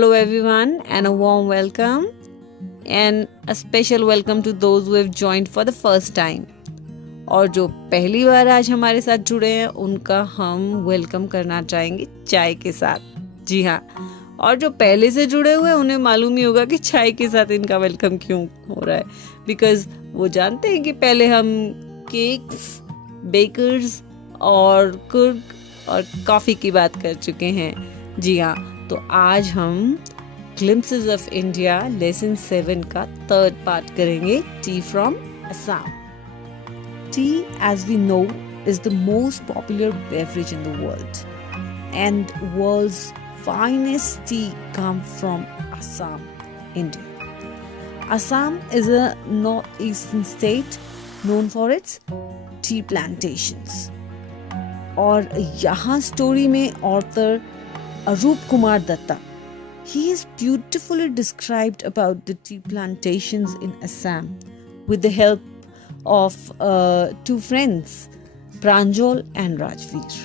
Hello, everyone, and a warm welcome, and a special welcome to those who have joined for the first time. और जो पहली बार आज हमारे साथ जुड़े हैं उनका हम वेलकम करना चाहेंगे चाय के साथ. जी हाँ, और जो पहले से जुड़े हुए हैं उन्हें मालूम ही होगा कि चाय के साथ इनका वेलकम क्यों हो रहा है, बिकॉज वो जानते हैं कि पहले हम केक्स, बेकर्स और कुक और कॉफ़ी की बात कर चुके हैं. जी हाँ, तो आज हम ग्लिम्पसेस ऑफ इंडिया लेसन 7 का थर्ड पार्ट करेंगे, T from Assam. Tea, as we know, is the most popular beverage in the world, and world's finest tea comes from Assam, India. Assam is a northeastern state known for its tea plantations. और यहाँ story में author Arup Kumar Dutta, he is beautifully described about the tea plantations in Assam with the help of two friends, Pranjal and Rajveer.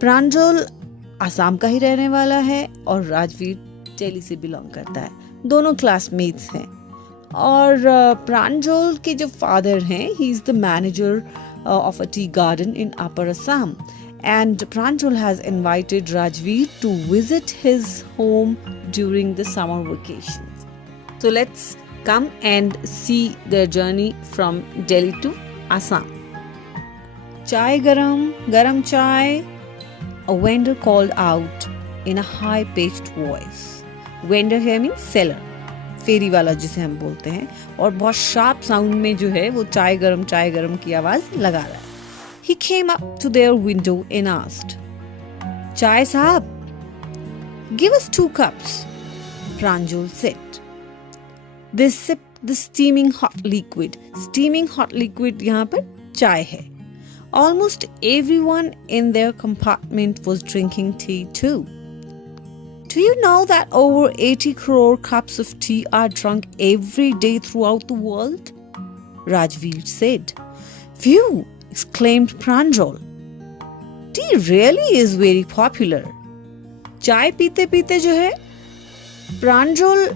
Pranjal Assam का ही रहने वाला है और राजवीर दिल्ली से बिलोंग करता है. दोनों क्लासमेट्स हैं. और प्रांजल के जो फादर हैं, he is the manager of a tea garden in Upper Assam, and Pranjal has invited Rajveer to visit his home during the summer vacations. So let's come and see their journey from Delhi to Assam. Chai garam, garam chai, a vendor called out in a high-pitched voice. Vendor here means seller, फेरी वाला जिसे हम बोलते हैं, और बहुत sharp sound में जो है वो चाय गरम की आवाज लगा रहा है. He came up to their window and asked, "Chai साहब, give us 2 cups," Pranjal said. They sipped the steaming hot liquid. Steaming hot liquid यहाँ पर चाय है. Almost everyone in their compartment was drinking tea too. Do you know that over 80 crore cups of tea are drunk every day throughout the world? Rajveer said. Phew, exclaimed Pranjal. Tea really is very popular. चाय पीते पीते जो है प्रांजल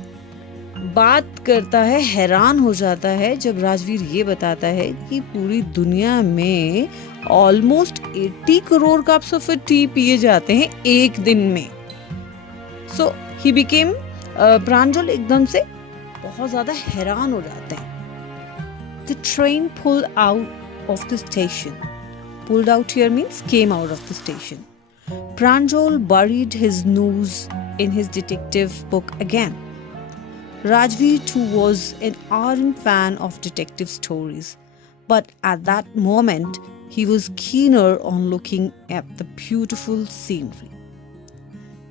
बात करता है, हैरान हो जाता है जब राजवीर ये बताता है कि पूरी दुनिया में almost 80 crore cups of T पिए जाते हैं एक दिन में. So he became प्रांजल एकदम से बहुत ज्यादा हैरान हो जाते हैं. The train pulled out of the station. Pulled out here means came out of the station. Pranjal buried his nose in his detective book again. Rajveer too was an ardent fan of detective stories, but at that moment he was keener on looking at the beautiful scenery.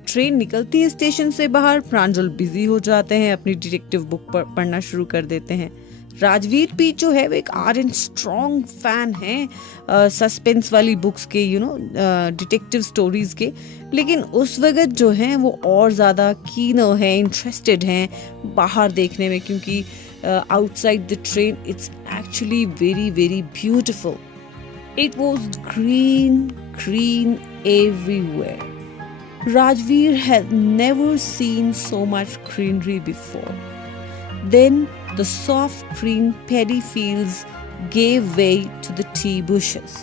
Train निकलती है station से बाहर. प्रांजल busy हो जाते हैं, अपनी detective book पढ़ना शुरू कर देते हैं. राजवीर भी जो है वो एक आर्डेंट स्ट्रॉन्ग फैन है सस्पेंस वाली बुक्स के, डिटेक्टिव स्टोरीज के, लेकिन उस वक्त जो है वो और ज़्यादा कीनर है, इंटरेस्टेड हैं बाहर देखने में, क्योंकि outside the train it's actually very very beautiful. It was green everywhere. Rajveer had never seen so much greenery before. Then the soft green paddy fields gave way to the tea bushes.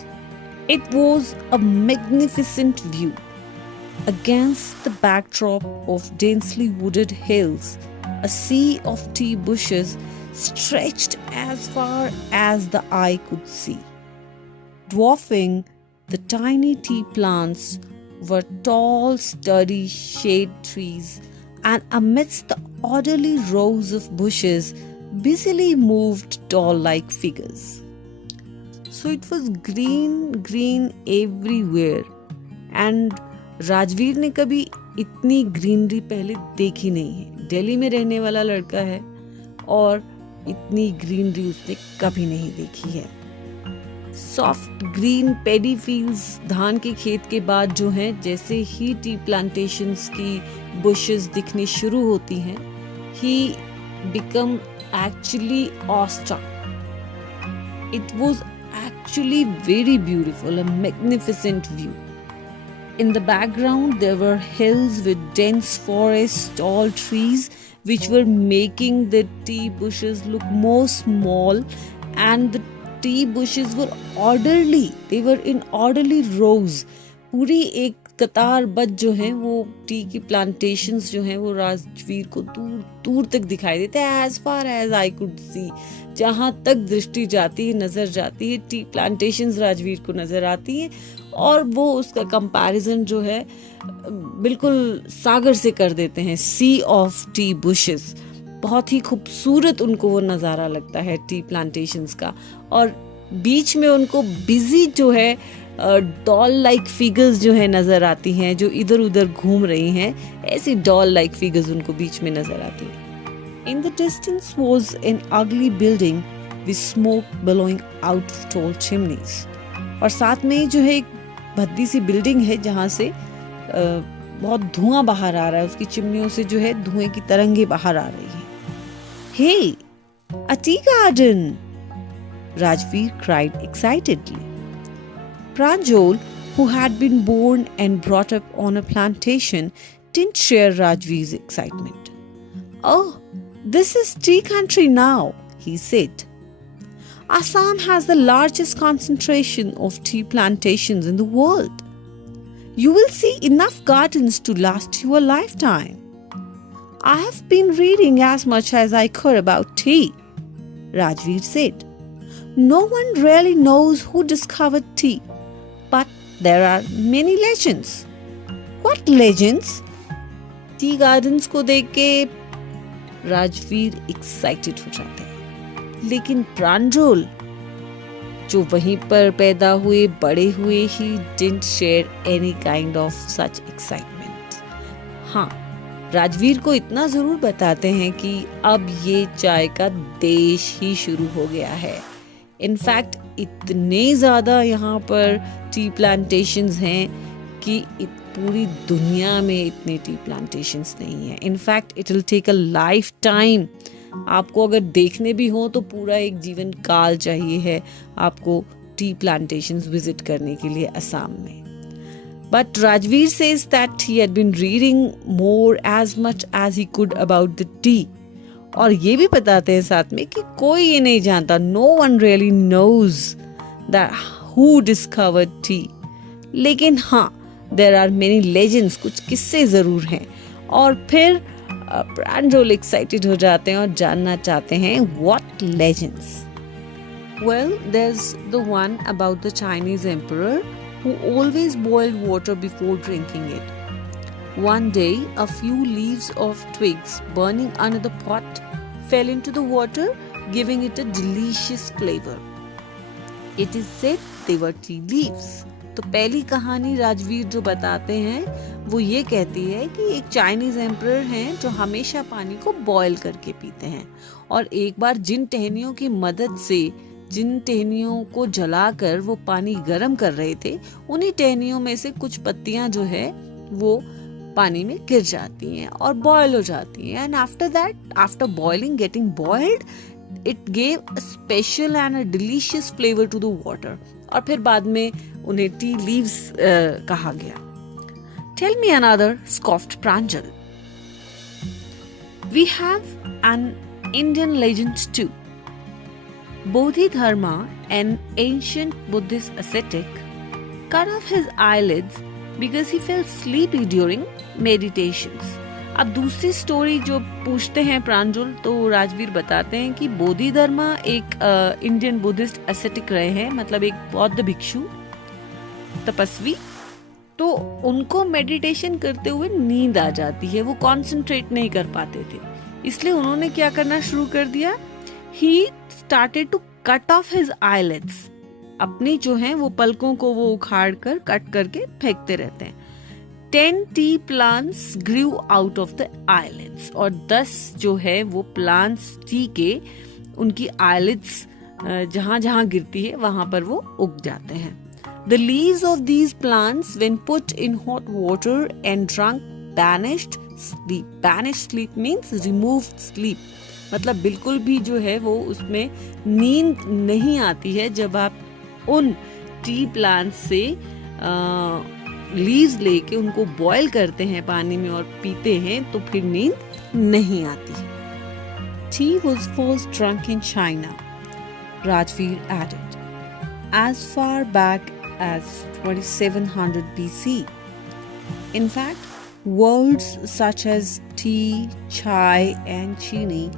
It was a magnificent view. Against the backdrop of densely wooded hills, a sea of tea bushes stretched as far as the eye could see. Dwarfing the tiny tea plants were tall, sturdy shade trees, and amidst the orderly rows of bushes busily moved doll-like figures. So it was green everywhere, and Rajveer ने कभी इतनी greenery पहले देखी नहीं है. दिल्ली में रहने वाला लड़का है और इतनी ग्रीनरी उसने कभी नहीं देखी है. सॉफ्ट ग्रीन पेडी फील्ड्स, धान के खेत के बाद जो हैं, जैसे ही टी प्लांटेशंस की बुशेस दिखनी शुरू होती हैं, he become actually awestruck. It was actually very beautiful, a magnificent view. In the background, there were hills with dense forests, tall trees, which were making the tea bushes look more small, and the tea bushes were orderly. They were in orderly rows. पूरी एक कतारबद्ध जो है वो T की plantations जो हैं वो राजवीर को दूर दूर तक दिखाई देते हैं. As far as I could see, जहाँ तक दृष्टि जाती है, नजर जाती है, टी प्लांटेशंस राजवीर को नजर आती हैं. और वो उसका कंपैरिजन जो है बिल्कुल सागर से कर देते हैं, सी ऑफ टी बुशेस. बहुत ही खूबसूरत उनको वो नज़ारा लगता है टी प्लांटेशंस का. और बीच में उनको बिजी जो है डॉल लाइक फिगर्स जो है नज़र आती हैं, जो इधर उधर घूम रही हैं. ऐसी डॉल लाइक फिगर्स उनको बीच में नज़र आती हैं. In the distance was an अगली building with smoke billowing out of tall chimneys. और साथ में जो है एक भद्दी सी बिल्डिंग है जहाँ से बहुत धुआं बाहर आ रहा है. उसकी चिमनियों से जो है धुएं की तरंगे बाहर आ रही हैं. Hey, a tea garden! Rajveer cried excitedly. Pranjal, who had been born and brought up on a plantation, didn't share Rajveer's excitement. Oh, this is tea country now, he said. Assam has the largest concentration of tea plantations in the world. You will see enough gardens to last you a lifetime. I have been reading as much as I could about tea, Rajveer said. No one really knows who discovered tea, but there are many legends. What legends? Tea gardens को देख के Rajveer excited हो जाते हैं. लेकिन प्रांजल जो वहीं पर पैदा हुए बड़े हुए, he didn't share any kind of such excitement. हाँ, राजवीर को इतना जरूर बताते हैं कि अब ये चाय का देश ही शुरू हो गया है. इनफैक्ट इतने ज़्यादा यहाँ पर टी प्लांटेशंस हैं कि पूरी दुनिया में इतने टी प्लांटेशंस नहीं हैं. In fact it will take a lifetime. आपको अगर देखने भी हो तो पूरा एक जीवन काल चाहिए है आपको टी प्लांटेशंस विजिट करने के लिए असम में. But Rajveer says that he had been reading more as much as he could about the tea. और ये भी बताते हैं साथ में कि कोई ये नहीं जानता, no one really knows that who discovered tea. लेकिन हाँ, there are many legends, कुछ किस्से जरूर हैं. और फिर प्रांजल एक्साइटेड हो जाते हैं और जानना चाहते हैं what legends. Well, there's the one about the Chinese emperor who always boiled water before drinking it. One day, a few leaves of twigs burning under the pot fell into the water, giving it a delicious flavor. It is said they were tea leaves. तो पहली कहानी राजवीर जो बताते हैं वो ये कहती है कि एक चाइनीज एम्परर हैं जो हमेशा पानी को बॉयल करके पीते हैं. और एक बार जिन टहनियों की मदद से, जिन टहनियों को जलाकर वो पानी गर्म कर रहे थे, उन्हीं टहनियों में से कुछ पत्तियां जो है वो पानी में गिर जाती हैं और बॉयल हो जाती हैं. And after that, after boiling, getting boiled, it gave a special and a delicious flavour to the water. और फिर बाद में उन्हें टी लीव्स कहा गया. Tell me another, scoffed Pranjal. We have an Indian legend too. Bodhidharma, an ancient Buddhist ascetic, cut off his eyelids because he felt sleepy during meditations. अब दूसरी story जो पूछते हैं प्रांजल, तो राजवीर बताते हैं कि बोधिधर्मा एक इंडियन बुद्धिस्ट एसेटिक रहे हैं, मतलब एक बौद्ध भिक्षु, तपस्वी. तो उनको मेडिटेशन करते हुए नींद आ जाती है, वो कॉन्सेंट्रेट नहीं कर पाते थे. इसलिए उन्होंने क्या करना शुरू कर दिया, he started to cut off his eyelids. अपनी जो है वो पलकों को वो उखाड़ कर कट करके फेंकते रहते हैं. 10 tea plants grew out of the eyelids. और 10 जो है वो plants टी के, उनकी eyelids जहाँ जहाँ गिरती है वहां पर वो उग जाते हैं. The leaves of these plants, when put in hot water and drunk, banished sleep. Banished sleep means removed sleep. मतलब बिल्कुल भी जो है वो उसमें नींद नहीं आती है जब आप उन टी प्लांट से लीव्स लेके उनको बॉयल करते हैं पानी में और पीते हैं तो फिर नींद नहीं आती। Tea was first drunk in China, Rajveer added, as far back as 2700 BC. In fact, words such as tea, chai, and chini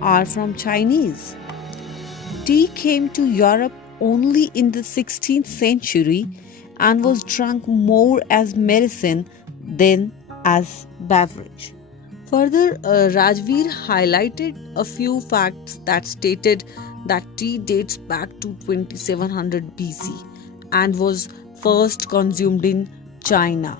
are from Chinese. Tea came to Europe only in the 16th century and was drunk more as medicine than as beverage. Further, Rajveer highlighted a few facts that stated that tea dates back to 2700 BC and was first consumed in China.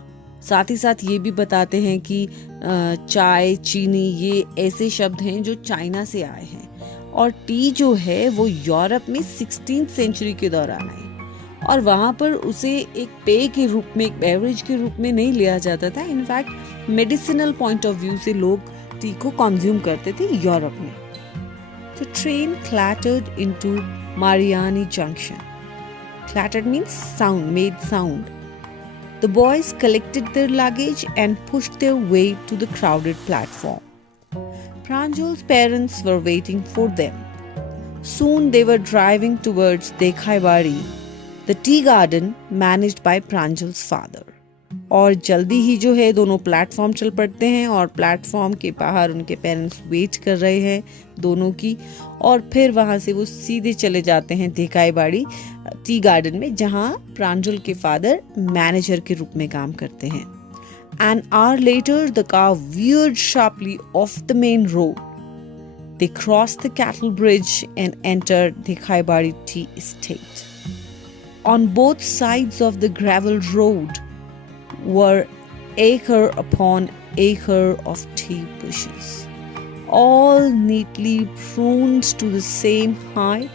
साथ ही साथ ये भी बताते हैं कि चाय, चीनी ये ऐसे शब्द हैं जो चाइना से आए हैं और टी जो है वो यूरोप में 16th सेंचुरी के दौरान आई और वहाँ पर उसे एक पेय के रूप में, एक बेवरेज के रूप में नहीं लिया जाता था। In fact medicinal point of view से लोग टी को कंज्यूम करते थे यूरोप में। The train clattered into Mariani Junction. Clattered means sound, made sound. The boys collected their luggage and pushed their way to the crowded platform. Pranjal's parents were waiting for them. Soon they were driving towards Dekhaiwari, the tea garden managed by Pranjal's father. और जल्दी ही जो है दोनों platform चल पड़ते हैं और platform के बाहर उनके पेरेंट्स वेट कर रहे हैं दोनों की और फिर वहाँ से वो सीधे चले जाते हैं देखाईबाड़ी टी गार्डन में जहाँ प्रांजल के फादर मैनेजर के रूप में काम करते हैं। An hour later the car veered sharply off the main road. They crossed the cattle bridge and entered Dekhaiwari tea estate. On both sides of the gravel road were acre upon acre of tea bushes, all neatly pruned to the same height.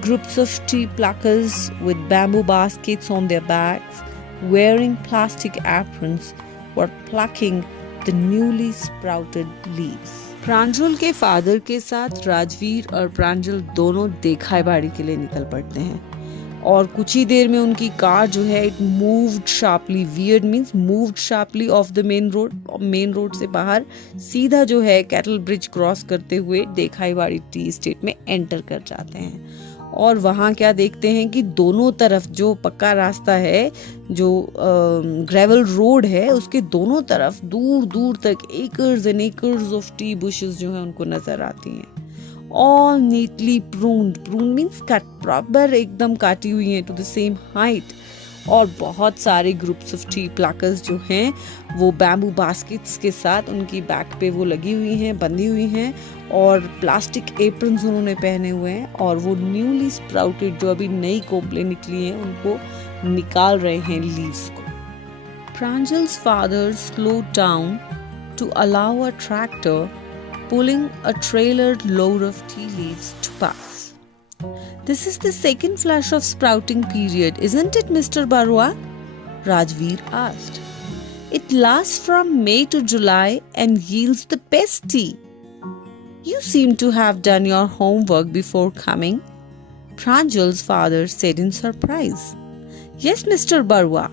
Groups of tea pluckers with bamboo baskets on their backs, wearing plastic aprons, were plucking the newly sprouted leaves. प्रांजल के father के साथ राजवीर और प्रांजल दोनों देखाईबाड़ी के लिए निकल पड़ते हैं और कुछ ही देर में उनकी कार जो है it moved sharply, weird means moved sharply of the main road से बाहर सीधा जो है कैटल ब्रिज क्रॉस करते हुए देखाईबाड़ी टी एस्टेट में एंटर कर जाते हैं। और वहाँ क्या देखते हैं कि दोनों तरफ जो पक्का रास्ता है, जो ग्रेवल रोड है, उसके दोनों तरफ दूर दूर तक acres and acres of T bushes जो है उनको नजर आती हैं। All neatly pruned means cut, proper एकदम काटी हुई हैं to the same height। और बहुत सारे ग्रुप्स ऑफ टी प्लकर्स जो हैं वो बैम्बू बास्केट्स के साथ उनकी बैक पे वो लगी हुई हैं, बंधी हुई हैं और प्लास्टिक एप्रन्स उन्होंने पहने हुए हैं और वो न्यूली स्प्राउटेड जो अभी नई कोपले निकली हैं उनको निकाल रहे हैं लीव्स को। Pranjal's father slowed down to allow a tractor pulling a trailer load of tea leaves to pass. This is the second flush of sprouting period, isn't it, Mr. Barua? Rajveer asked. It lasts from May to July and yields the best tea. You seem to have done your homework before coming, Pranjal's father said in surprise. Yes, Mr. Barua,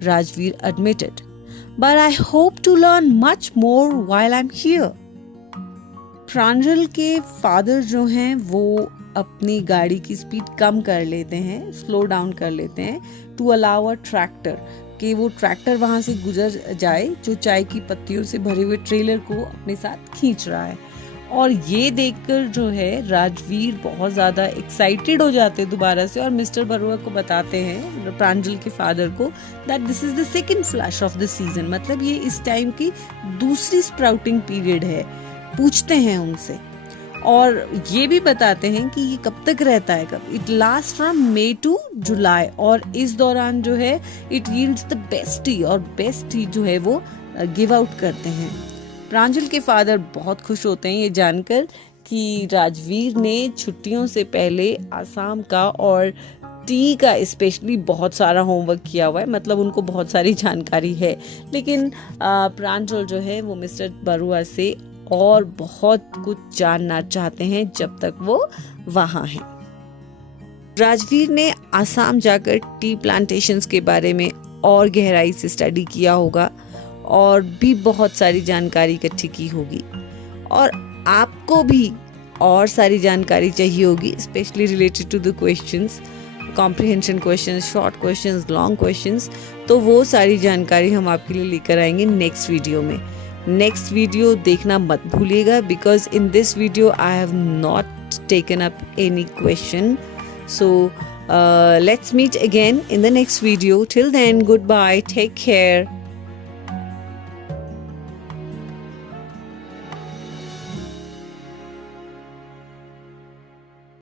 Rajveer admitted, but I hope to learn much more while I'm here. प्रांजल के father जो हैं वो अपनी गाड़ी की speed कम कर लेते हैं, स्लो डाउन कर लेते हैं टू अलाउ अ ट्रैक्टर, कि वो ट्रैक्टर वहाँ से गुजर जाए जो चाय की पत्तियों से भरे हुए ट्रेलर को अपने साथ खींच रहा है। और ये देखकर जो है राजवीर बहुत ज़्यादा एक्साइटेड हो जाते हैं दोबारा से और मिस्टर बरुआ को बताते हैं, प्रांजल के फादर को, that this is the second flush of the season, मतलब ये इस टाइम की दूसरी स्प्राउटिंग पीरियड है। पूछते हैं उनसे और ये भी बताते हैं कि ये कब तक रहता है, कब it last from May to July और इस दौरान जो है it yields the best tea और बेस्ट टी जो है वो गिव आउट करते हैं। प्रांजल के फादर बहुत खुश होते हैं ये जानकर कि राजवीर ने छुट्टियों से पहले आसाम का और टी का स्पेशली बहुत सारा होमवर्क किया हुआ है, मतलब उनको बहुत सारी जानकारी है। लेकिन प्रांजल जो है वो मिस्टर बरुआ से और बहुत कुछ जानना चाहते हैं जब तक वो वहाँ हैं। राजवीर ने आसाम जाकर टी प्लांटेशंस के बारे में और गहराई से स्टडी किया होगा और भी बहुत सारी जानकारी इकट्ठी की होगी, और आपको भी और सारी जानकारी चाहिए होगी specially related to the questions, comprehension questions, short questions, long questions, तो वो सारी जानकारी हम आपके लिए लेकर आएंगे नेक्स्ट वीडियो में। नेक्स्ट वीडियो देखना मत भूलिएगा because in this video I have not taken up any question. So let's meet again in the next video. Till then, goodbye, take care.